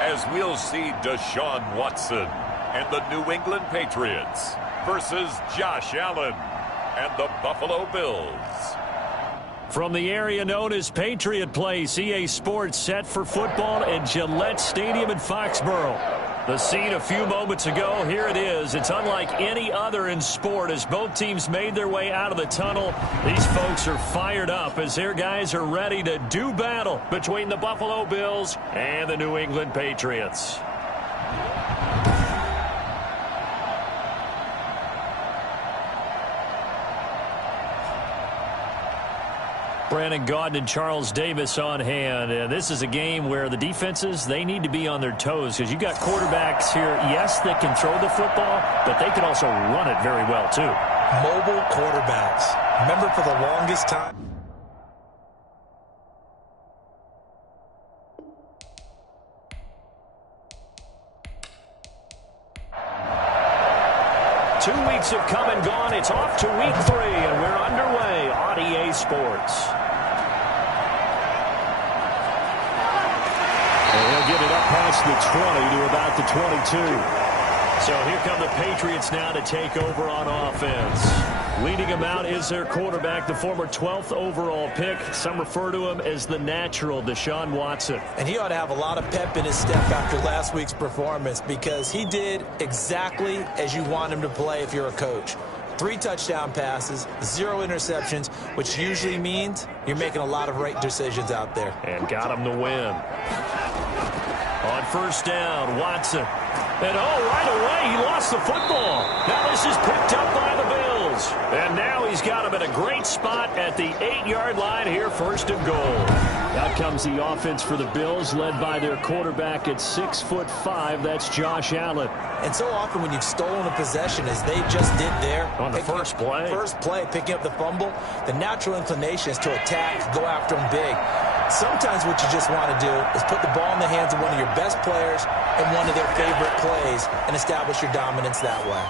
as we'll see Deshaun Watson and the New England Patriots versus Josh Allen and the Buffalo Bills. From the area known as Patriot Place, EA Sports set for football at Gillette Stadium in Foxborough. The scene a few moments ago, here it is. It's unlike any other in sport as both teams made their way out of the tunnel. These folks are fired up as their guys are ready to do battle between the Buffalo Bills and the New England Patriots. Brandon Gaudin and Charles Davis on hand. And this is a game where the defenses, they need to be on their toes because you've got quarterbacks here, yes, that can throw the football, but they can also run it very well, too. Mobile quarterbacks. Remember, for the longest time. Two weeks have come and gone. It's off to week 3, and we're underway on EA Sports. And he'll get it up past the 20 to about the 22. So here come the Patriots now to take over on offense. Leading him out is their quarterback, the former 12th overall pick. Some refer to him as the natural, Deshaun Watson. And he ought to have a lot of pep in his step after last week's performance because he did exactly as you want him to play if you're a coach. 3 touchdown passes, 0 interceptions, which usually means you're making a lot of right decisions out there. And got him to win. On first down, Watson. And right away, he lost the football. Now this is picked up by the Bills. And now he's got him at a great spot at the 8-yard line here, 1st and goal. Out comes the offense for the Bills, led by their quarterback at 6'5". That's Josh Allen. And so often when you've stolen a possession, as they just did there. On the first play, picking up the fumble, the natural inclination is to attack, go after him big. Sometimes what you just want to do is put the ball in the hands of one of your best players and one of their favorite plays and establish your dominance that way.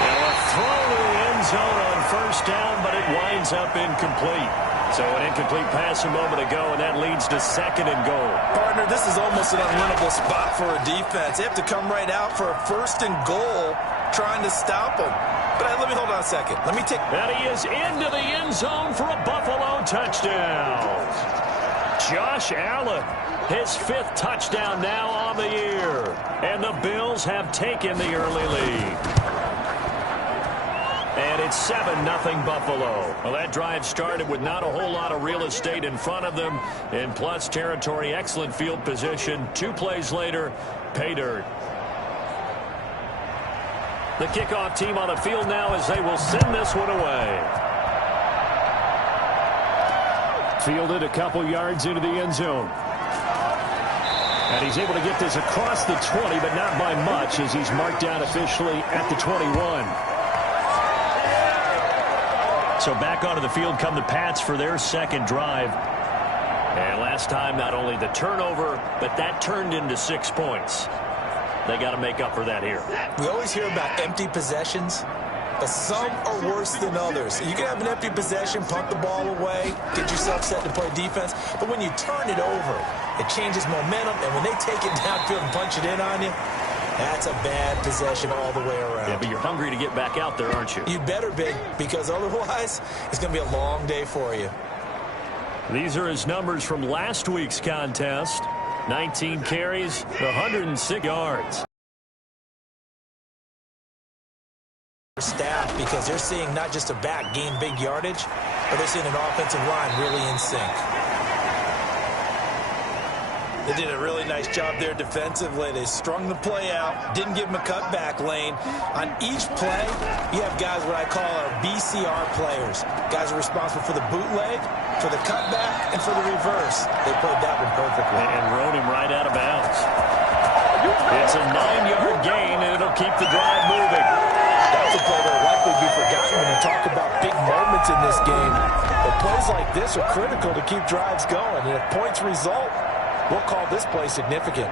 Well, a throw to the end zone on first down, but it winds up incomplete. So an incomplete pass a moment ago, and that leads to 2nd and goal. Partner, this is almost an unwinnable spot for a defense. They have to come right out for a 1st and goal trying to stop them. But let me hold on a second. Let me take... And he is into the end zone for a Buffalo touchdown. Josh Allen, his 5th touchdown now on the year. And the Bills have taken the early lead. And it's 7-0 Buffalo. Well, that drive started with not a whole lot of real estate in front of them. In plus territory, excellent field position. 2 plays later, pay dirt. The kickoff team on the field now as they will send this one away. Fielded a couple yards into the end zone. And he's able to get this across the 20, but not by much as he's marked down officially at the 21. So back onto the field come the Pats for their 2nd drive. And last time, not only the turnover, but that turned into 6 points. They got to make up for that here. We always hear about empty possessions, but some are worse than others. You can have an empty possession, punt the ball away, get yourself set to play defense, but when you turn it over, it changes momentum, and when they take it downfield and punch it in on you, that's a bad possession all the way around. Yeah, but you're hungry to get back out there, aren't you? You better be, because otherwise, it's going to be a long day for you. These are his numbers from last week's contest. 19 carries, 106 yards. Staff, because they're seeing not just a back gain big yardage, but they're seeing an offensive line really in sync. They did a really nice job there defensively. They strung the play out, didn't give them a cutback lane. On each play, you have guys what I call our BCR players. Guys are responsible for the bootleg, for the cutback, and for the reverse. They played that one perfectly. And rode him right out of bounds. It's a 9-yard gain, and it'll keep the drive moving. That's a play that will likely be forgotten when you talk about big moments in this game. But plays like this are critical to keep drives going. And if points result, we'll call this play significant.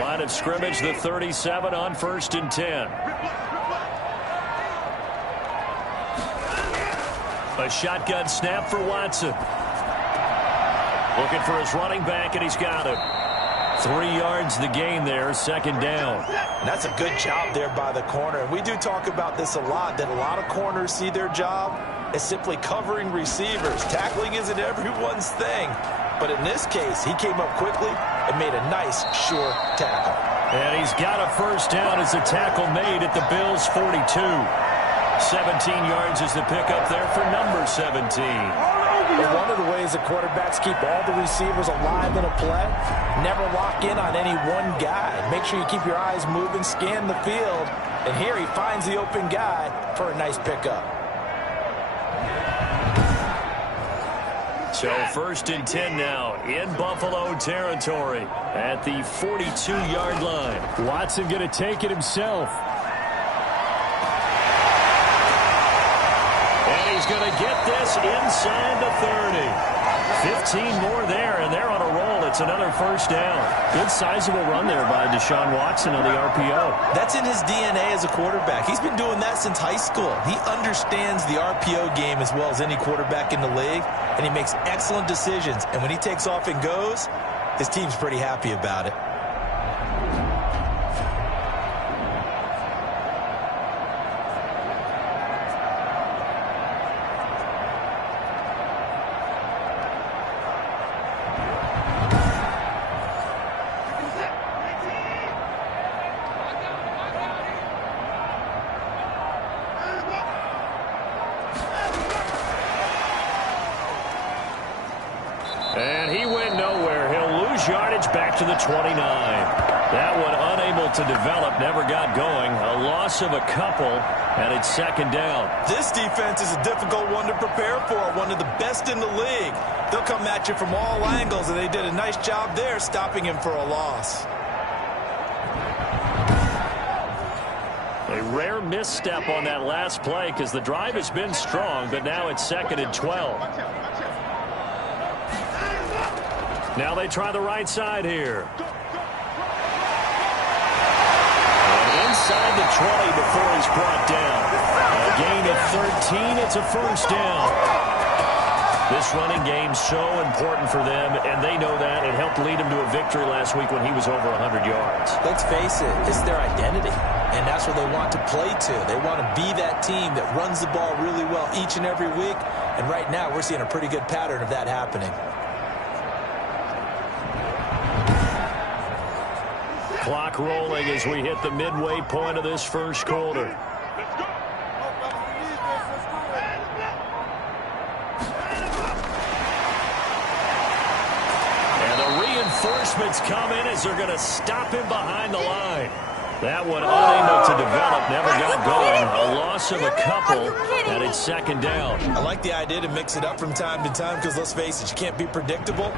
Line of scrimmage, the 37 on 1st and 10. A shotgun snap for Watson. Looking for his running back, and he's got him. 3 yards the gain there, second down. And that's a good job there by the corner. And we do talk about this a lot, that a lot of corners see their job as simply covering receivers. Tackling isn't everyone's thing. But in this case, he came up quickly and made a nice, sure tackle. And he's got a first down as the tackle made at the Bills' 42. 17 yards is the pickup there for number 17. But one of the ways the quarterbacks keep all the receivers alive in a play, never lock in on any one guy. Make sure you keep your eyes moving, scan the field. And here he finds the open guy for a nice pickup. So first and 10 now in Buffalo territory at the 42-yard line. Watson going to take it himself. And he's going to get this inside the 30. 15 more there, and they're on a roll. It's another first down. Good sizable run there by Deshaun Watson on the RPO. That's in his DNA as a quarterback. He's been doing that since high school. He understands the RPO game as well as any quarterback in the league, and he makes excellent decisions. And when he takes off and goes, his team's pretty happy about it. And he went nowhere. He'll lose yardage back to the 29. That one unable to develop, never got going. A loss of a couple, and it's second down. This defense is a difficult one to prepare for, one of the best in the league. They'll come at you from all angles, and they did a nice job there stopping him for a loss. A rare misstep on that last play because the drive has been strong, but now it's second and 12. Now they try the right side here. And inside the 20 before he's brought down. A gain of 13. It's a first down. This running game so important for them, and they know that. It helped lead them to a victory last week when he was over 100 yards. Let's face it, it's their identity, and that's what they want to play to. They want to be that team that runs the ball really well each and every week, and right now we're seeing a pretty good pattern of that happening. Clock rolling as we hit the midway point of this first quarter. And the reinforcements come in as they're going to stop him behind the line. That one unable to develop, never got going. A loss of a couple, and it's second down. I like the idea to mix it up from time to time because, let's face it, you can't be predictable.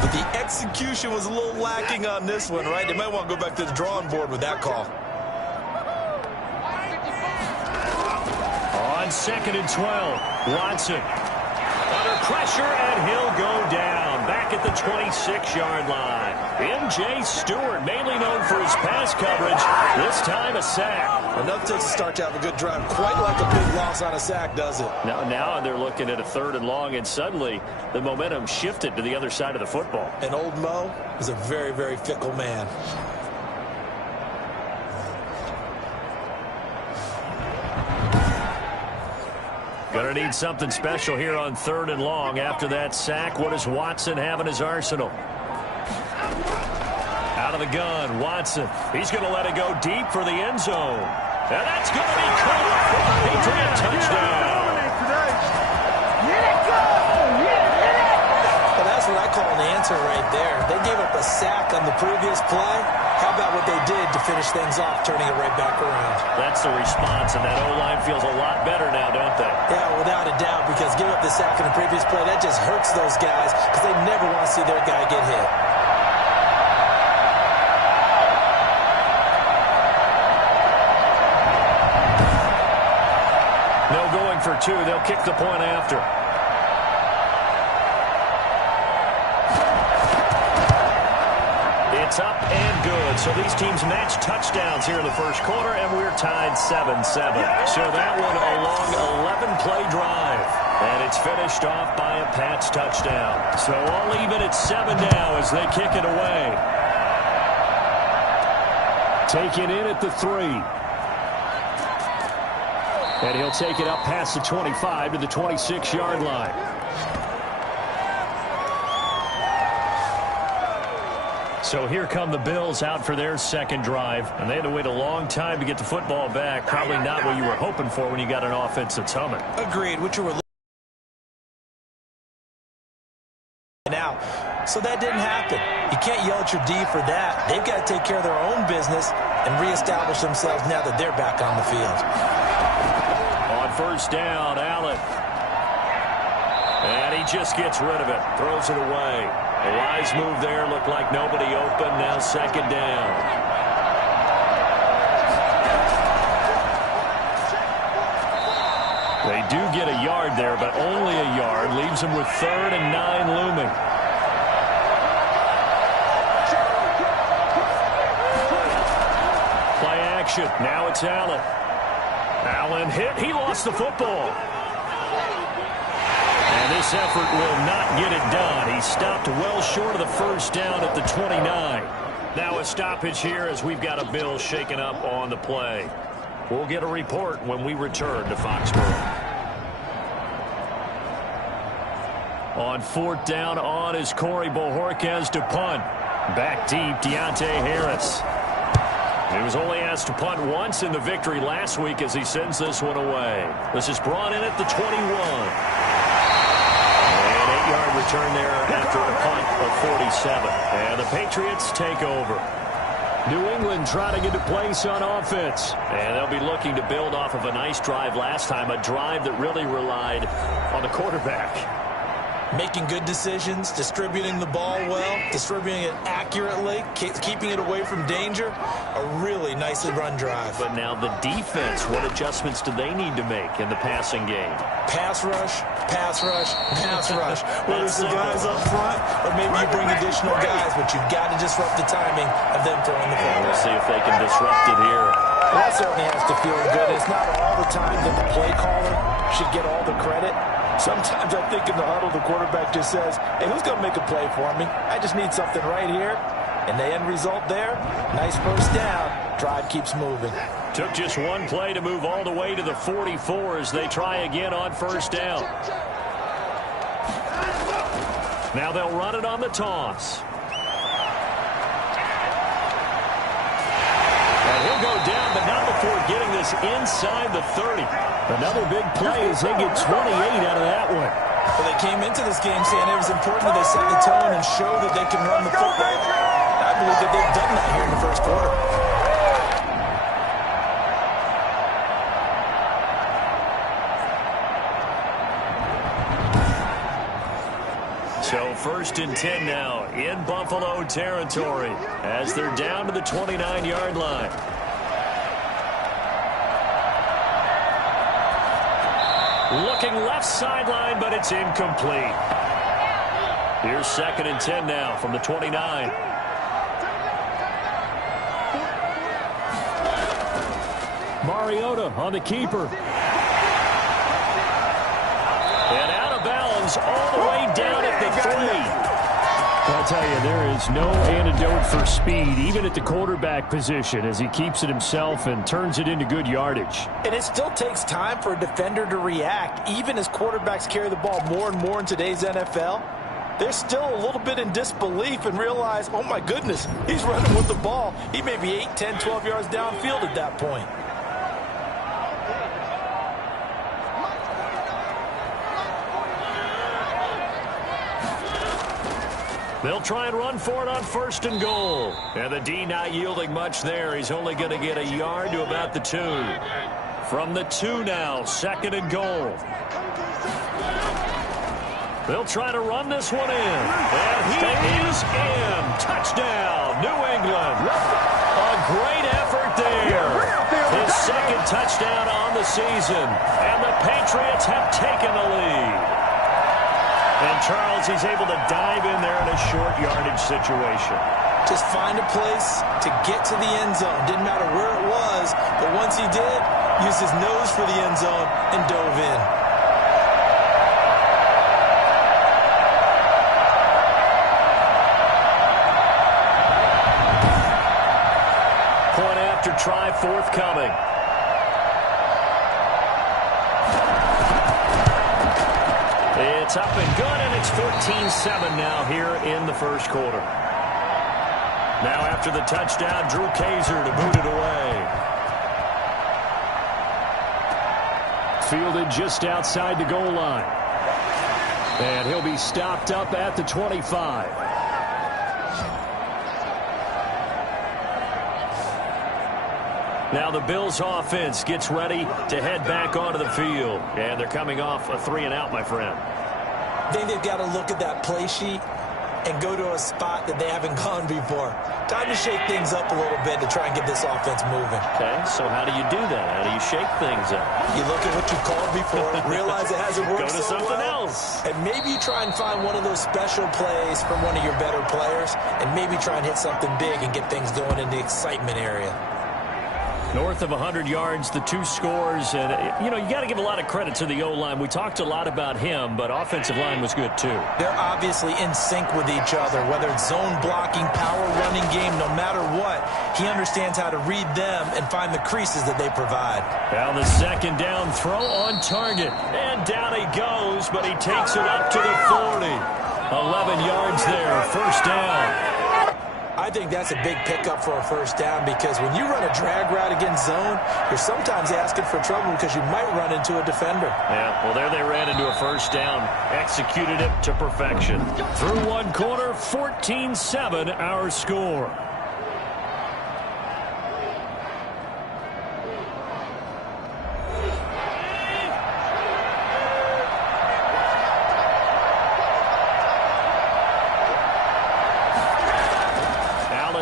But the execution was a little lacking on this one, right? They might want to go back to the drawing board with that call. On second and 12, Watson. Under pressure, and he'll go down. Back at the 26-yard line. M.J. Stewart, mainly known for his pass coverage. This time a sack. Enough to start to have a good drive. Quite like a big loss on a sack, does it? Now they're looking at a third and long, and suddenly the momentum shifted to the other side of the football. And old Mo is a very, very fickle man. Gonna need something special here on third and long. After that sack, what does Watson have in his arsenal? Out of the gun, Watson. He's going to let it go deep for the end zone. And that's going to be caught for a Patriot touchdown. Well, that's what I call an answer right there. They gave up a sack on the previous play. How about what they did to finish things off, turning it right back around? That's the response, and that O-line feels a lot better now, don't they? Yeah, without a doubt, because giving up the sack in the previous play, that just hurts those guys because they never want to see their guy get hit. No going for two. They'll kick the point after. It's up and good. So these teams match touchdowns here in the first quarter, and we're tied 7-7. So that one a long 11-play drive. And it's finished off by a Pats touchdown. So all even at 7 now as they kick it away. Taken in at the 3. And he'll take it up past the 25 to the 26-yard line. So here come the Bills out for their second drive. And they had to wait a long time to get the football back. Probably not what you were hoping for when you got an offense that's humming. Agreed. What you were now. So that didn't happen. You can't yell at your D for that. They've got to take care of their own business and reestablish themselves now that they're back on the field. On first down, Allen. And he just gets rid of it. Throws it away. A wise move there. Looked like nobody open. Now second down. They do get a yard there, but only a yard. Leaves them with 3rd and 9 looming. Play action. Now it's Allen. Allen hit. He lost the football. And this effort will not get it done. He stopped well short of the first down at the 29. Now a stoppage here as we've got a Bill shaken up on the play. We'll get a report when we return to Foxborough. On 4th down, on is Corey Bojorquez to punt. Back deep, Deontay Harris. He was only asked to punt once in the victory last week as he sends this one away. This is brought in at the 21. An 8-yard return there after a punt of 47. And the Patriots take over. New England trying to get a place on offense. And they'll be looking to build off of a nice drive last time, a drive that really relied on the quarterback. Making good decisions, distributing the ball well, distributing it accurately, keeping it away from danger. A really nicely run drive. But now the defense, what adjustments do they need to make in the passing game? Pass rush, pass rush, pass rush. Whether it's the guys up front or maybe you bring additional guys, but you've got to disrupt the timing of them throwing the ball. We'll see if they can disrupt it here. That certainly has to feel good. It's not all the time that the play caller should get all the credit. Sometimes I think in the huddle, the quarterback just says, hey, who's going to make a play for me? I just need something right here. And the end result there, nice first down. Drive keeps moving. Took just one play to move all the way to the 44 as they try again on first down. Now they'll run it on the toss. And he'll go down, but not before getting this inside the 30. Another big play as they get 28 out of that one. Well, they came into this game saying it was important that they set the tone and show that they can run the football. I believe that they've done that here in the first quarter. So 1st and 10 now in Buffalo territory as they're down to the 29-yard line. Looking left sideline, but it's incomplete. Here's 2nd and 10 now from the 29. Mariota on the keeper. And out of bounds all the way down at the 3. I'll tell you, there is no antidote for speed, even at the quarterback position, as he keeps it himself and turns it into good yardage. And it still takes time for a defender to react, even as quarterbacks carry the ball more and more in today's NFL. They're still a little bit in disbelief and realize, oh my goodness, he's running with the ball. He may be 8, 10, 12 yards downfield at that point. They'll try and run for it on 1st and goal. And the D not yielding much there. He's only going to get a yard to about the 2. From the 2 now, 2nd and goal. They'll try to run this one in. And he is in. Touchdown, New England. A great effort there. His 2nd touchdown on the season. And the Patriots have taken the lead. And Charles, he's able to dive in there in a short yardage situation. Just find a place to get to the end zone. Didn't matter where it was, but once he did, used his nose for the end zone and dove in. forthcoming. It's up and good, and it's 14-7 now here in the first quarter. Now after the touchdown, Drew Kaiser to boot it away. Fielded just outside the goal line. And he'll be stopped up at the 25. Now the Bills offense gets ready to head back onto the field. And they're coming off a 3-and-out, my friend. I think they've got to look at that play sheet and go to a spot that they haven't gone before. Time to shake things up a little bit to try and get this offense moving. Okay, so how do you do that? How do you shake things up? You look at what you called before, realize it hasn't worked Go to so something well, else. and maybe try and find one of those special plays from one of your better players, and maybe try and hit something big and get things going in the excitement area. North of 100 yards, the 2 scores. And, you know, you got to give a lot of credit to the O-line. We talked a lot about him, but offensive line was good, too. They're obviously in sync with each other, whether it's zone blocking, power running game, no matter what. He understands how to read them and find the creases that they provide. Now the second down throw on target. And down he goes, but he takes it up to the 40. 11 yards there, first down. I think that's a big pickup for a first down because when you run a drag route against zone, you're sometimes asking for trouble because you might run into a defender. Yeah, well, there they ran into a first down. Executed it to perfection. Through one quarter, 14-7 our score.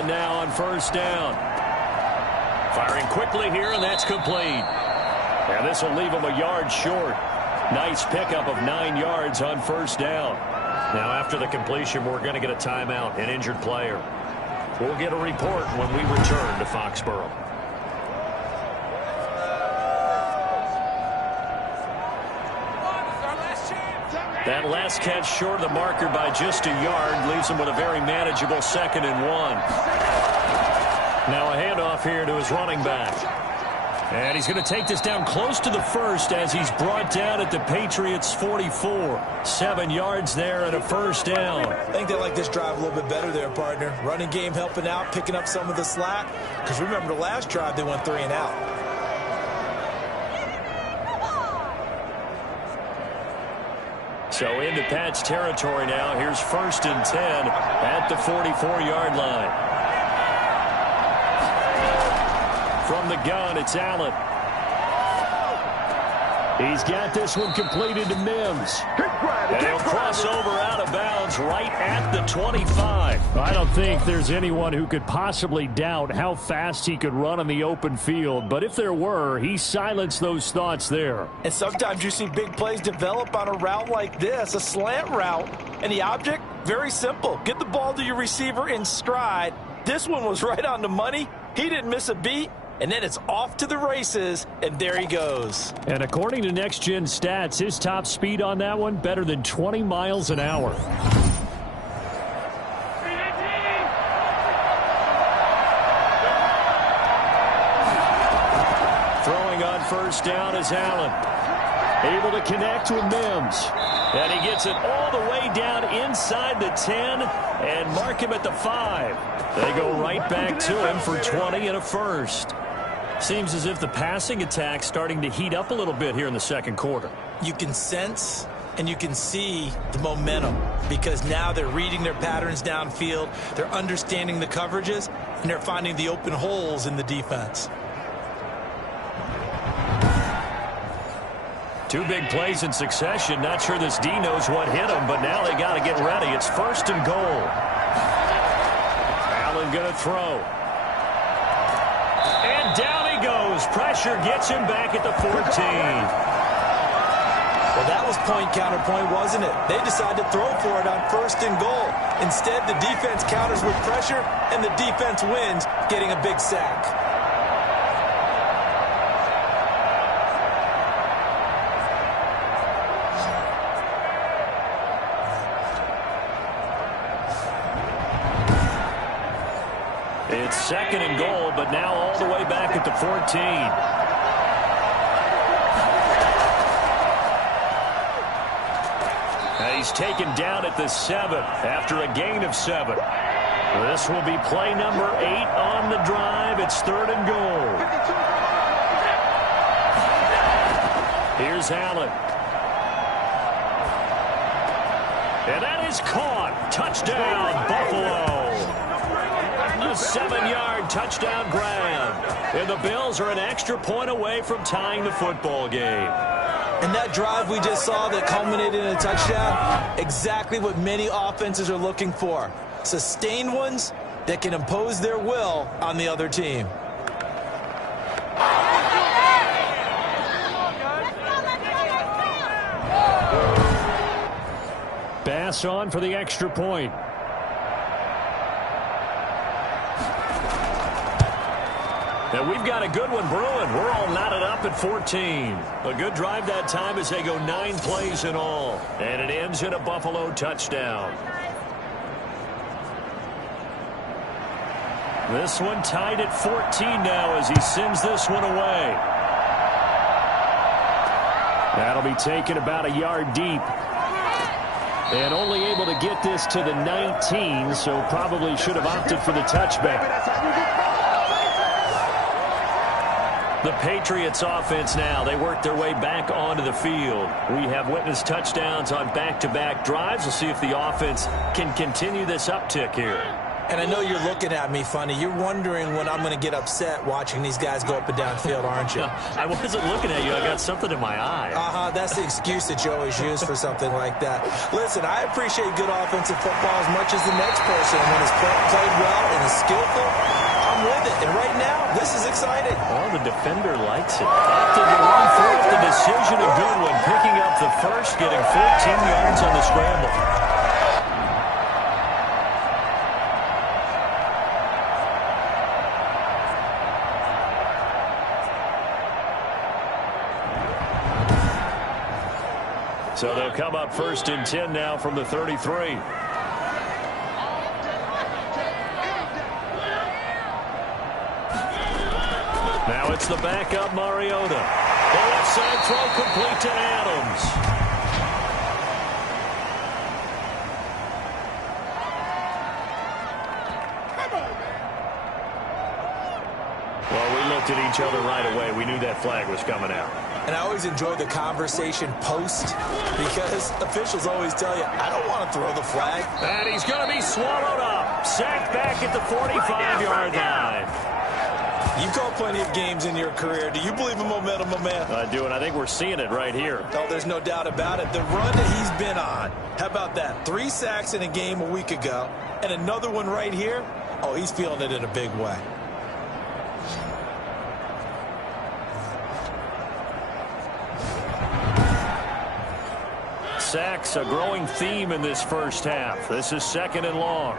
Now on first down. Firing quickly here, and that's complete. And this will leave him a yard short. Nice pickup of 9 yards on first down. Now after the completion, we're going to get a timeout, an injured player. We'll get a report when we return to Foxborough. That last catch short of the marker by just a yard leaves him with a very manageable 2nd and 1. Now a handoff here to his running back. And he's going to take this down close to the first as he's brought down at the Patriots' 44. 7 yards there and a first down. I think they like this drive a little bit better there, partner. Running game helping out, picking up some of the slack. Because remember the last drive they went 3-and-out. So into Pat's territory now. Here's 1st and 10 at the 44-yard line. From the gun, it's Allen. He's got this one completed to Mims. And he'll cross over out of bounds right at the 25. I don't think there's anyone who could possibly doubt how fast he could run on the open field. But if there were, he silenced those thoughts there. And sometimes you see big plays develop on a route like this, a slant route. And the object, very simple. Get the ball to your receiver in stride. This one was right on the money. He didn't miss a beat. And then it's off to the races, and there he goes. And according to Next Gen Stats, his top speed on that one, better than 20 miles an hour. Throwing on first down is Allen. Able to connect with Mims. And he gets it all the way down inside the 10 and mark him at the 5. They go right back to him for 20 and a first. Seems as if the passing attack's starting to heat up a little bit here in the second quarter. You can sense and you can see the momentum because now they're reading their patterns downfield, they're understanding the coverages, and they're finding the open holes in the defense. 2 big plays in succession. Not sure this D knows what hit him, but now they got to get ready. It's 1st and goal. Allen going to throw. And down goes. Pressure gets him back at the 14. Well, that was point counterpoint, wasn't it? They decided to throw for it on 1st and goal. Instead, the defense counters with pressure, and the defense wins, getting a big sack. It's second and goal, but now all the way back at the 14. He's taken down at the 7 after a gain of 7. This will be play number 8 on the drive. It's 3rd and goal. Here's Allen. And that is caught. Touchdown, Buffalo. A 7-yard touchdown grab. And the Bills are an extra point away from tying the football game. And that drive we just saw that culminated in a touchdown, exactly what many offenses are looking for. Sustained ones that can impose their will on the other team. Pass on for the extra point. And we've got a good one brewing. We're all knotted up at 14. A good drive that time as they go 9 plays in all. And it ends in a Buffalo touchdown. This one tied at 14 now as he sends this one away. That'll be taken about a yard deep. And only able to get this to the 19, so probably should have opted for the touchback. The Patriots offense now, they work their way back onto the field. We have witnessed touchdowns on back-to-back drives. We'll see if the offense can continue this uptick here. And I know you're looking at me funny. You're wondering when I'm going to get upset watching these guys go up and down field, aren't you? I wasn't looking at you. I got something in my eye. That's the excuse that you always use for something like that. Listen, I appreciate good offensive football as much as the next person. When it's played well and is skillful, I'm with it. And right now, this is exciting. Well, the defender likes it. Opted to run through it. The decision a good one. Picking up the first, getting 14 yards on the scramble. So they'll come up 1st and 10 now from the 33. Now it's the backup Mariota. The left side throw complete to Adams. Well, we looked at each other right away. We knew that flag was coming out. And I always enjoy the conversation post because officials always tell you, I don't want to throw the flag. And he's going to be swallowed up. Sacked back at the 45-yard line. You've called plenty of games in your career. Do you believe in momentum, my man? I do, and I think we're seeing it right here. Oh, there's no doubt about it. The run that he's been on, how about that? 3 sacks in a game a week ago, and another one right here. Oh, he's feeling it in a big way. Sacks, a growing theme in this first half. This is 2nd and long.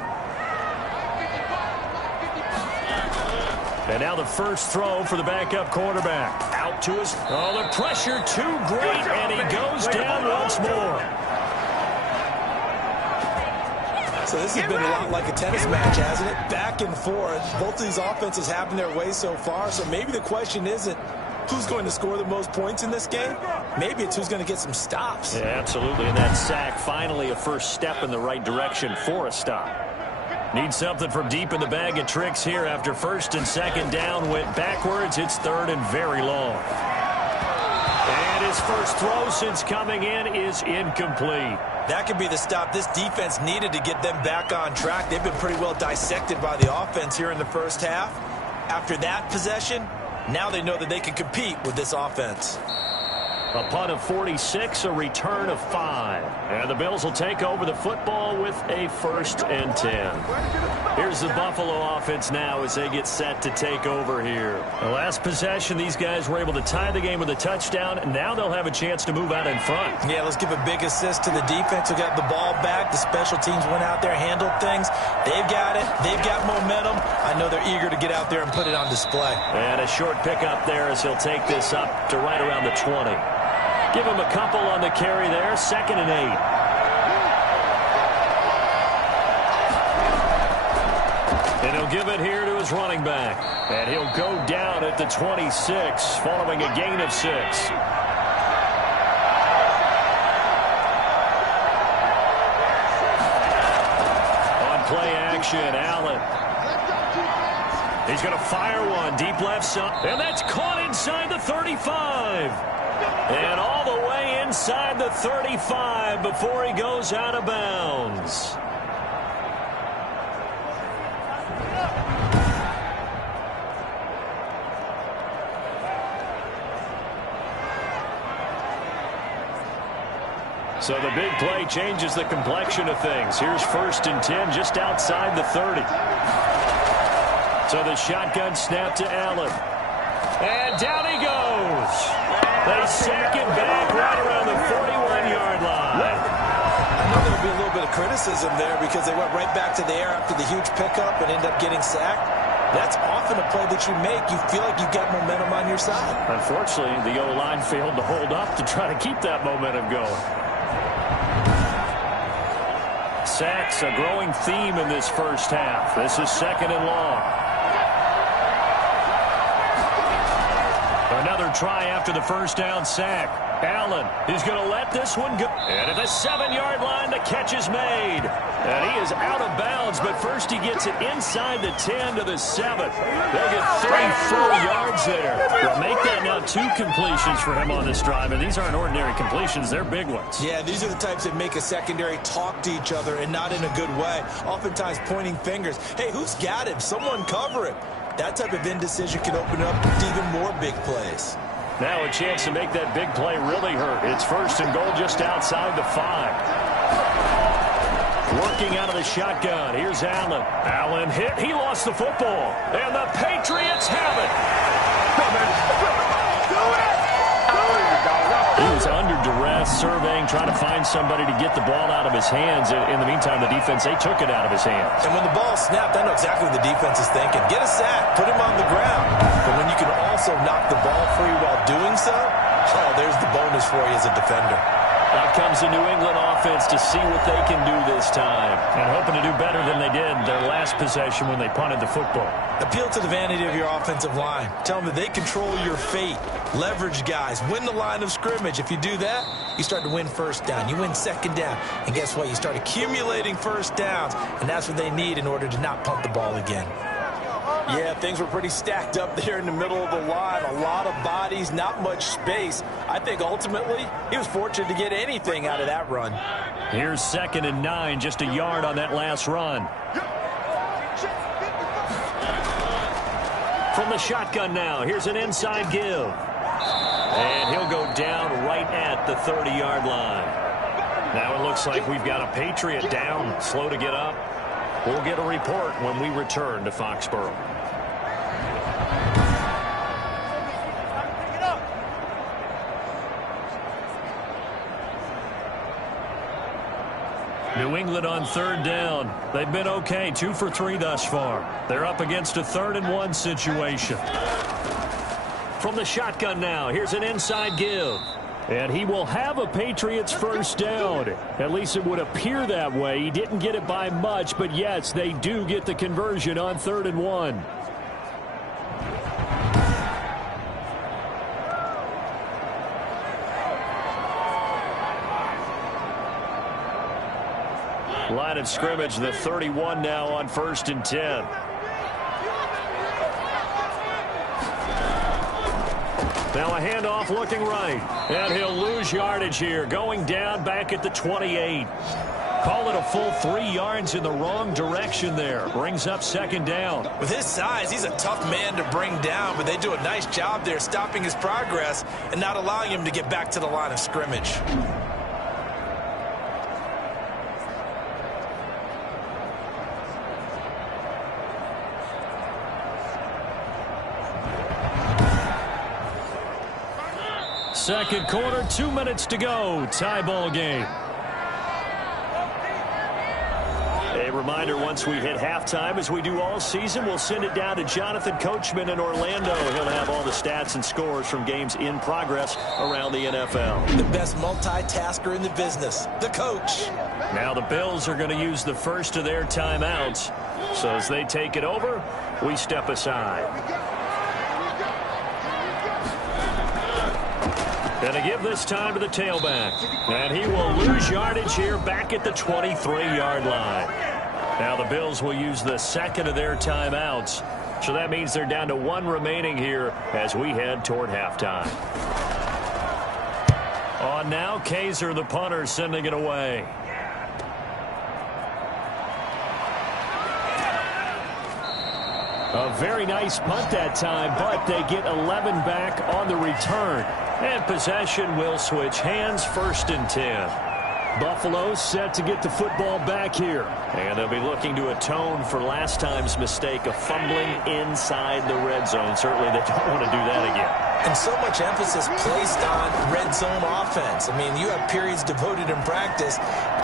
And now the first throw for the backup quarterback. Out to his... Oh, the pressure too great, and he goes down once more. So this has been a lot like a tennis match, hasn't it? Back and forth. Both of these offenses having their way so far. So maybe the question isn't who's going to score the most points in this game. Maybe it's who's going to get some stops. Yeah, absolutely. And that sack, finally a first step in the right direction for a stop. Need something from deep in the bag of tricks here after 1st and 2nd down. Went backwards. It's 3rd and very long. And his first throw since coming in is incomplete. That could be the stop this defense needed to get them back on track. They've been pretty well dissected by the offense here in the first half. After that possession, now they know that they can compete with this offense. A punt of 46, a return of 5. And the Bills will take over the football with a 1st and 10. Here's the Buffalo offense now as they get set to take over here. The last possession, these guys were able to tie the game with a touchdown, and now they'll have a chance to move out in front. Yeah, let's give a big assist to the defense who got the ball back. The special teams went out there, handled things. They've got it. They've got momentum. I know they're eager to get out there and put it on display. And a short pickup there as he'll take this up to right around the 20. Give him a couple on the carry there. 2nd and 8. And he'll give it here to his running back. And he'll go down at the 26 following a gain of 6. On play action, Allen. He's going to fire one deep left side. And that's caught inside the 35. And all the way inside the 35 before he goes out of bounds. So the big play changes the complexion of things. Here's 1st and 10 just outside the 30. So the shotgun snap to Allen. And down he goes. They sack him back right around the 41-yard line. I know there'll be a little bit of criticism there because they went right back to the air after the huge pickup and end up getting sacked. That's often a play that you make. You feel like you've got momentum on your side. Unfortunately, the O-line failed to hold up to try to keep that momentum going. Sacks, a growing theme in this first half. This is 2nd and long. Another try after the first down sack. Allen is going to let this one go. And at the 7-yard line, the catch is made. And he is out of bounds, but first he gets it inside the 10 to the 7. They'll get 34 yards there. They'll make that now 2 completions for him on this drive, and these aren't ordinary completions. They're big ones. Yeah, these are the types that make a secondary talk to each other and not in a good way. Oftentimes pointing fingers. Hey, who's got him? Someone cover him. That type of indecision can open up to even more big plays. Now a chance to make that big play really hurt. It's 1st and goal just outside the 5. Working out of the shotgun. Here's Allen. Allen hit. He lost the football. And the Patriots have it. He was under duress, surveying, trying to find somebody to get the ball out of his hands. In the meantime, the defense, they took it out of his hands. And when the ball snapped, I know exactly what the defense is thinking. Get a sack. Put him on the ground. But when you can also knock the ball free while doing so, oh, there's the bonus for you as a defender. Out comes the New England offense to see what they can do this time. And hoping to do better than they did their last possession when they punted the football. Appeal to the vanity of your offensive line. Tell them that they control your fate. Leverage guys. Win the line of scrimmage. If you do that, you start to win 1st down. You win 2nd down. And guess what? You start accumulating 1st downs. And that's what they need in order to not punt the ball again. Yeah, things were pretty stacked up there in the middle of the line. A lot of bodies, not much space. I think ultimately he was fortunate to get anything out of that run. Here's 2nd and 9, just a yard on that last run. From the shotgun now, here's an inside give. And he'll go down right at the 30-yard line. Now it looks like we've got a Patriot down, slow to get up. We'll get a report when we return to Foxborough. New England on 3rd down. They've been okay, 2 for 3 thus far. They're up against a 3rd and 1 situation. From the shotgun now, here's an inside give. And he will have a Patriots 1st down. At least it would appear that way. He didn't get it by much, but yes, they do get the conversion on 3rd and 1. Line of scrimmage, the 31 now on 1st and 10. Now a handoff looking right. And he'll lose yardage here. Going down back at the 28. Call it a full 3 yards in the wrong direction there. Brings up 2nd down. With his size, he's a tough man to bring down, but they do a nice job there stopping his progress and not allowing him to get back to the line of scrimmage. Second quarter, 2 minutes to go. Tie ball game. A reminder, once we hit halftime, as we do all season, we'll send it down to Jonathan Coachman in Orlando. He'll have all the stats and scores from games in progress around the NFL. The best multitasker in the business, the coach. Now the Bills are going to use the first of their timeouts. So as they take it over, we step aside. And to give this time to the tailback. And he will lose yardage here back at the 23-yard line. Now the Bills will use the second of their timeouts. So that means they're down to one remaining here as we head toward halftime. On now, Kaiser, the punter, sending it away. A very nice punt that time, but they get 11 back on the return. And possession will switch hands, 1st and 10. Buffalo set to get the football back here. And they'll be looking to atone for last time's mistake of fumbling inside the red zone. Certainly they don't want to do that again. And so much emphasis placed on red zone offense. I mean, you have periods devoted in practice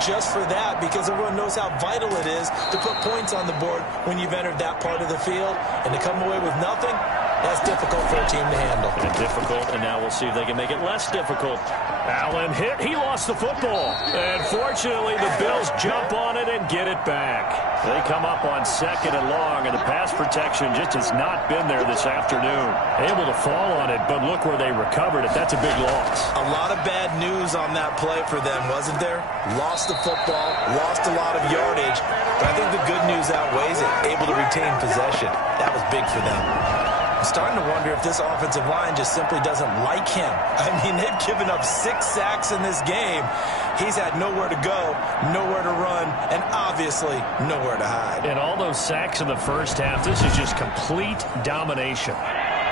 just for that because everyone knows how vital it is to put points on the board when you've entered that part of the field. And to come away with nothing, that's difficult for a team to handle. And difficult, and now we'll see if they can make it less difficult. Allen hit. He lost the football. And fortunately, the Bills jump on it and get it back. They come up on 2nd and long, and the pass protection just has not been there this afternoon. Able to fall on it, but look where they recovered it. That's a big loss. A lot of bad news on that play for them, wasn't there? Lost the football, lost a lot of yardage, but I think the good news outweighs it. Able to retain possession. That was big for them. I'm starting to wonder if this offensive line just simply doesn't like him. I mean, they've given up 6 sacks in this game. He's had nowhere to go, nowhere to run, and obviously nowhere to hide. And all those sacks in the first half, this is just complete domination.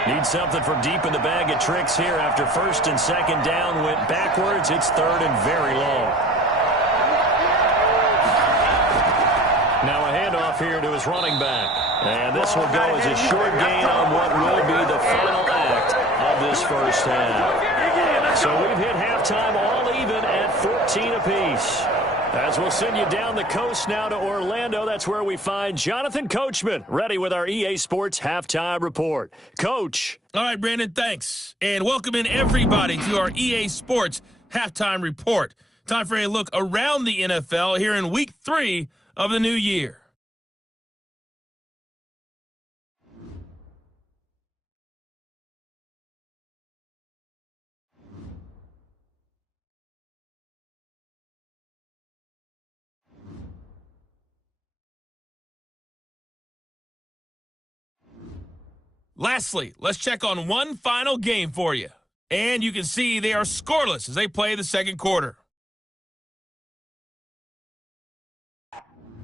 Need something from deep in the bag of tricks here after 1st and 2nd down went backwards. It's 3rd and very long. Now a handoff here to his running back. And this will go as a short gain on what will be the final act of this first half. So we've hit halftime all even at 14 apiece. As we'll send you down the coast now to Orlando, that's where we find Jonathan Coachman, ready with our EA Sports Halftime Report. Coach. All right, Brandon, thanks. And welcome in everybody to our EA Sports Halftime Report. Time for a look around the NFL here in Week 3 of the new year. Lastly, let's check on one final game for you. And you can see they are scoreless as they play the second quarter.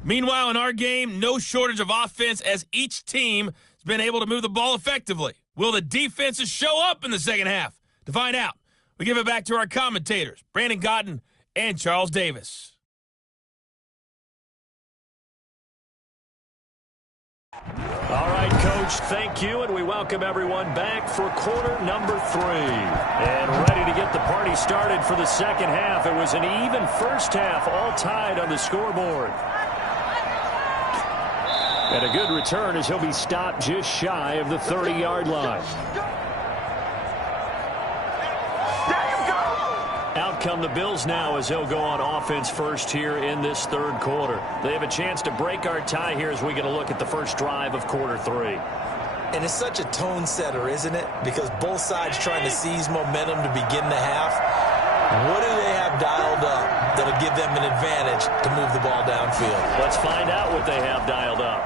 Meanwhile, in our game, no shortage of offense as each team has been able to move the ball effectively. Will the defenses show up in the second half? To find out, we give it back to our commentators, Brandon Cotton and Charles Davis. All right, Coach, thank you, and we welcome everyone back for quarter number 3. And ready to get the party started for the second half. It was an even first half, all tied on the scoreboard. And a good return as he'll be stopped just shy of the 30-yard line. Out come the Bills now as they'll go on offense first here in this third quarter. They have a chance to break our tie here as we get a look at the first drive of quarter 3. And it's such a tone setter, isn't it? Because both sides trying to seize momentum to begin the half. What do they have dialed up that'll give them an advantage to move the ball downfield? Let's find out what they have dialed up.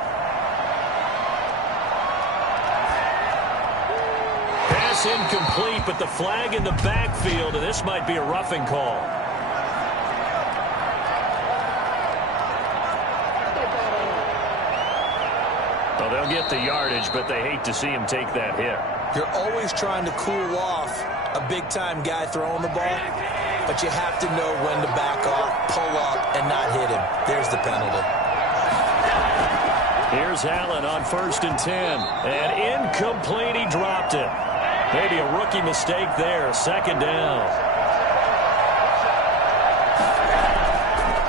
Pass incomplete, but the flag in the backfield, and this might be a roughing call. Well, they'll get the yardage, but they hate to see him take that hit. You're always trying to cool off a big-time guy throwing the ball, but you have to know when to back off, pull up, and not hit him. There's the penalty. Here's Allen on 1st and 10. And incomplete, he dropped it. Maybe a rookie mistake there. 2nd down.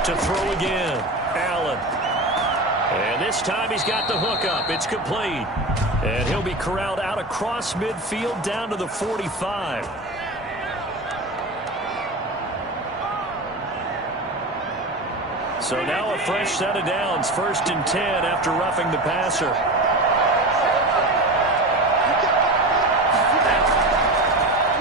To throw again. Allen. And this time he's got the hook up. It's complete. And he'll be corralled out across midfield down to the 45. So now a fresh set of downs, 1st and 10 after roughing the passer.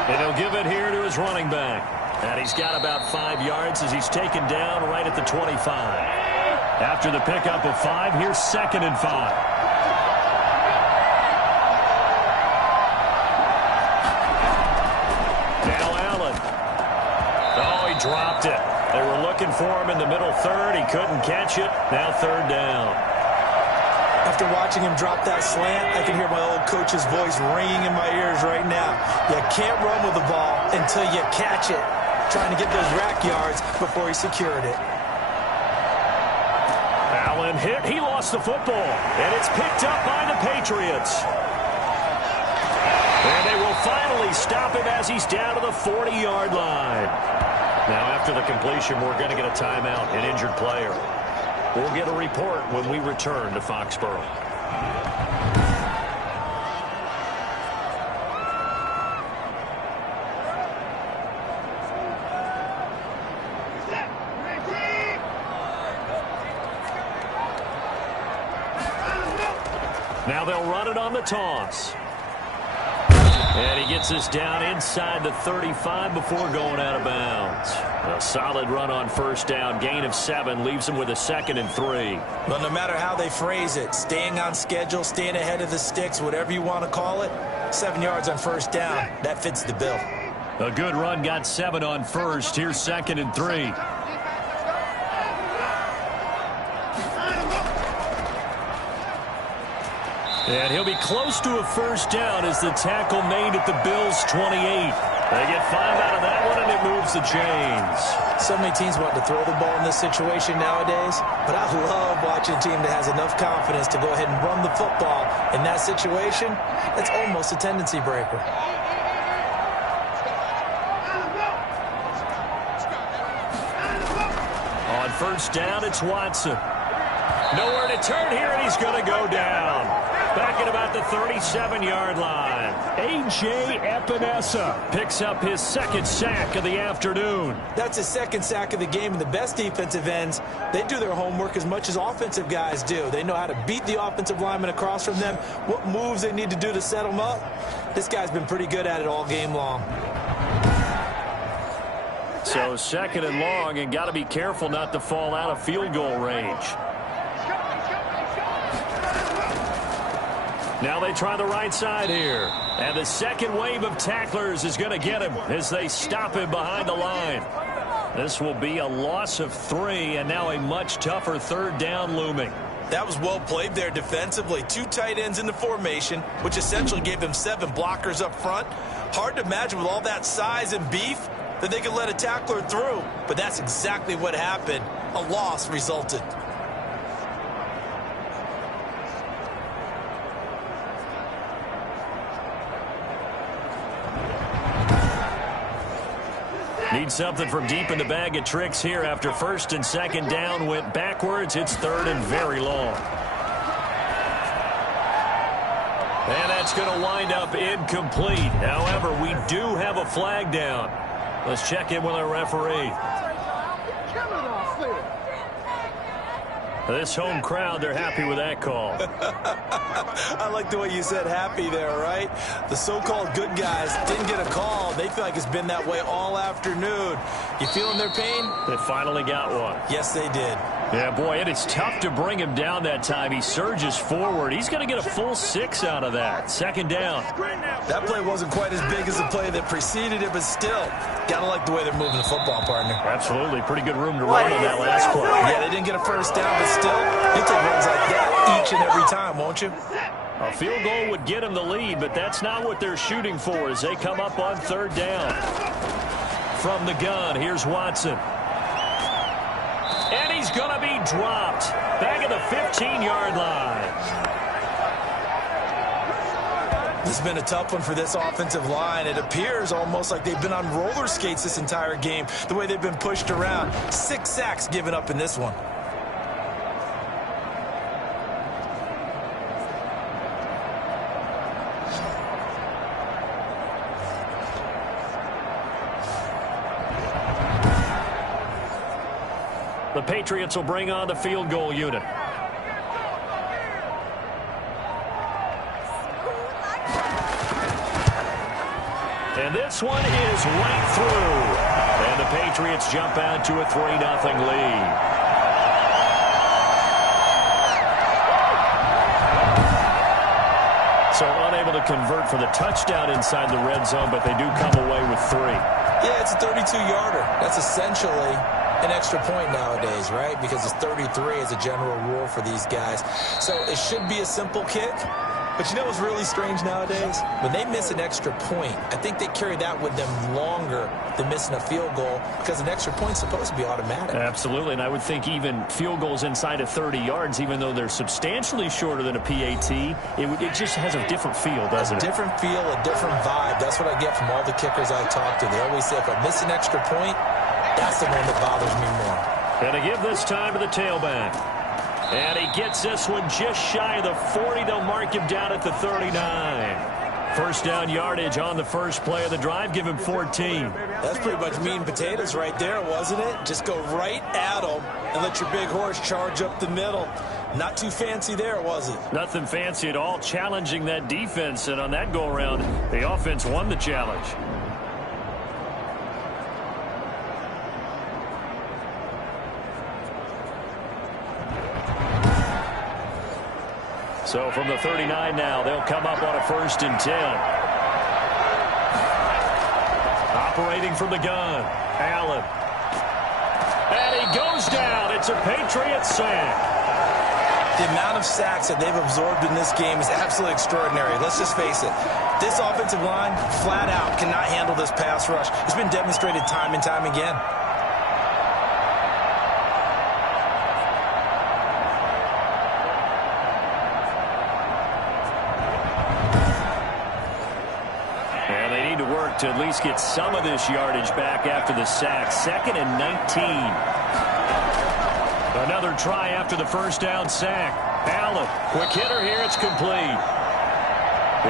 And he'll give it here to his running back. And he's got about 5 yards as he's taken down right at the 25. After the pickup of 5, here's 2nd and 5. Now Allen. Oh, he dropped it. They were looking for him in the middle third. He couldn't catch it. Now 3rd down. After watching him drop that slant, I can hear my old coach's voice ringing in my ears right now. You can't run with the ball until you catch it. Trying to get those rack yards before he secured it. Allen hit. He lost the football. And it's picked up by the Patriots. And they will finally stop him as he's down to the 40-yard line. Now, after the completion, we're going to get a timeout, an injured player. We'll get a report when we return to Foxborough. Now they'll run it on the toss. And he gets this down inside the 35 before going out of bounds. A solid run on 1st down. Gain of 7 leaves him with a 2nd and 3. Well, no matter how they phrase it, staying on schedule, staying ahead of the sticks, whatever you want to call it, 7 yards on 1st down, that fits the bill. A good run got 7 on 1st. Here's 2nd and 3. And he'll be close to a 1st down as the tackle made at the Bills' 28. They get 5 out of that one, and it moves the chains. So many teams want to throw the ball in this situation nowadays, but I love watching a team that has enough confidence to go ahead and run the football. In that situation, that's almost a tendency breaker. On 1st down, it's Watson. Nowhere to turn here, and he's going to go down. Back at about the 37-yard line. A.J. Epinesa picks up his 2nd sack of the afternoon. That's his 2nd sack of the game, and the best defensive ends, they do their homework as much as offensive guys do. They know how to beat the offensive lineman across from them, what moves they need to do to set them up. This guy's been pretty good at it all game long. So 2nd and long, and got to be careful not to fall out of field goal range. Now they try the right side here. And the 2nd wave of tacklers is going to get him as they stop him behind the line. This will be a loss of 3, and now a much tougher 3rd down looming. That was well played there defensively. 2 tight ends in the formation, which essentially gave them 7 blockers up front. Hard to imagine with all that size and beef that they could let a tackler through. But that's exactly what happened. A loss resulted. Need something from deep in the bag of tricks here after 1st and 2nd down went backwards. It's 3rd and very long. And that's going to wind up incomplete. However, we do have a flag down. Let's check in with our referee. This home crowd, they're happy with that call. I like the way you said happy there, right? The so-called good guys didn't get a call. They feel like it's been that way all afternoon. You feeling their pain? They finally got one. Yes, they did. Yeah, boy, it is tough to bring him down that time. He surges forward. He's going to get a full 6 out of that. 2nd down. That play wasn't quite as big as the play that preceded it, but still, got to like the way they're moving the football, partner. Absolutely. Pretty good room to run on that last play. Yeah, they didn't get a 1st down, but still, you take runs like that each and every time, won't you? A field goal would get him the lead, but that's not what they're shooting for as they come up on 3rd down. From the gun, here's Watson. And he's going to be dropped. Back at the 15-yard line. This has been a tough one for this offensive line. It appears almost like they've been on roller skates this entire game, the way they've been pushed around. 6 sacks given up in this one. The Patriots will bring on the field goal unit. And this one is right through. And the Patriots jump out to a 3-0 lead. So unable to convert for the touchdown inside the red zone, but they do come away with 3. Yeah, it's a 32-yarder. That's essentially an extra point nowadays, right? Because it's 33 as a general rule for these guys. So it should be a simple kick. But you know what's really strange nowadays? When they miss an extra point, I think they carry that with them longer than missing a field goal because an extra point's supposed to be automatic. Absolutely, and I would think even field goals inside of 30 yards, even though they're substantially shorter than a PAT, it just has a different feel, doesn't it? A different feel, a different vibe. That's what I get from all the kickers I talk to. They always say, if I miss an extra point, that's the one that bothers me more. And to give this time to the tailback. And he gets this one just shy of the 40. They'll mark him down at the 39. First down yardage on the first play of the drive. Give him 14. That's pretty much meat and potatoes right there, wasn't it? Just go right at them and let your big horse charge up the middle. Not too fancy there, was it? Nothing fancy at all. Challenging that defense. And on that go-around, the offense won the challenge. So from the 39 now, they'll come up on a 1st and 10. Operating from the gun, Allen. And he goes down. It's a Patriots sack. The amount of sacks that they've absorbed in this game is absolutely extraordinary. Let's just face it. This offensive line, flat out, cannot handle this pass rush. It's been demonstrated time and time again. To at least get some of this yardage back after the sack. 2nd and 19. Another try after the first down sack. Allen, quick hitter here. It's complete.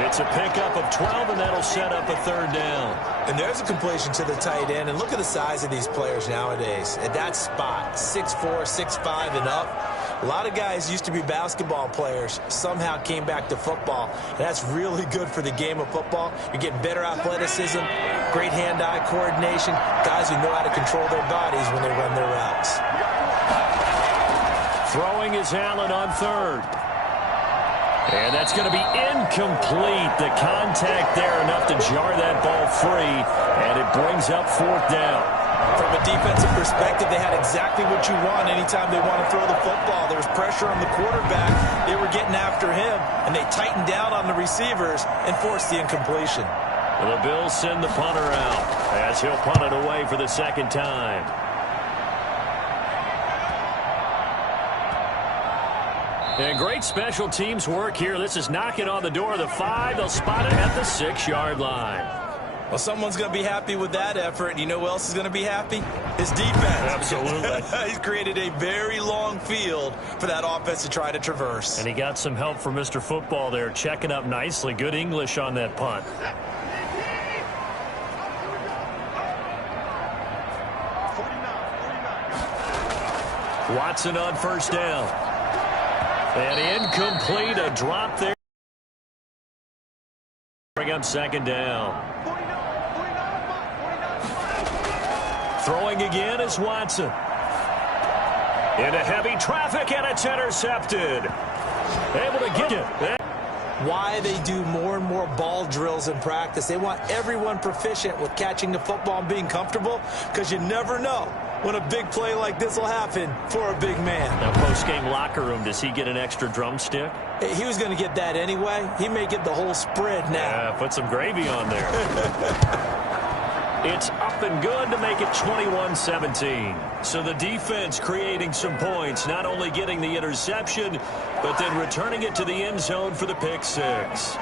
It's a pickup of 12, and that'll set up a 3rd down. And there's a completion to the tight end. And look at the size of these players nowadays. At that spot, 6'4", 6'5", and up. A lot of guys used to be basketball players, somehow came back to football. And that's really good for the game of football. You're getting better athleticism, great hand-eye coordination, guys who know how to control their bodies when they run their routes. Throwing is Allen on 3rd. And that's going to be incomplete. The contact there enough to jar that ball free, and it brings up 4th down. From a defensive perspective, they had exactly what you want anytime they want to throw the football. There was pressure on the quarterback. They were getting after him, and they tightened down on the receivers and forced the incompletion. Well, the Bills send the punter out as he'll punt it away for the 2nd time. And great special teams work here. This is knocking on the door of the 5. They'll spot it at the 6-yard line. Well, someone's going to be happy with that effort. You know who else is going to be happy? His defense. Absolutely. He's created a very long field for that offense to try to traverse. And he got some help from Mr. Football there, checking up nicely. Good English on that punt. Watson on 1st down. And incomplete, a drop there. Bring up 2nd down. Throwing again is Watson. Into heavy traffic, and it's intercepted. Able to get it. Why they do more and more ball drills in practice. They want everyone proficient with catching the football and being comfortable, because you never know when a big play like this will happen for a big man. Now, post-game locker room, does he get an extra drumstick? He was going to get that anyway. He may get the whole spread now. Yeah, put some gravy on there. It's up and good to make it 21-17. So the defense creating some points, not only getting the interception, but then returning it to the end zone for the pick 6.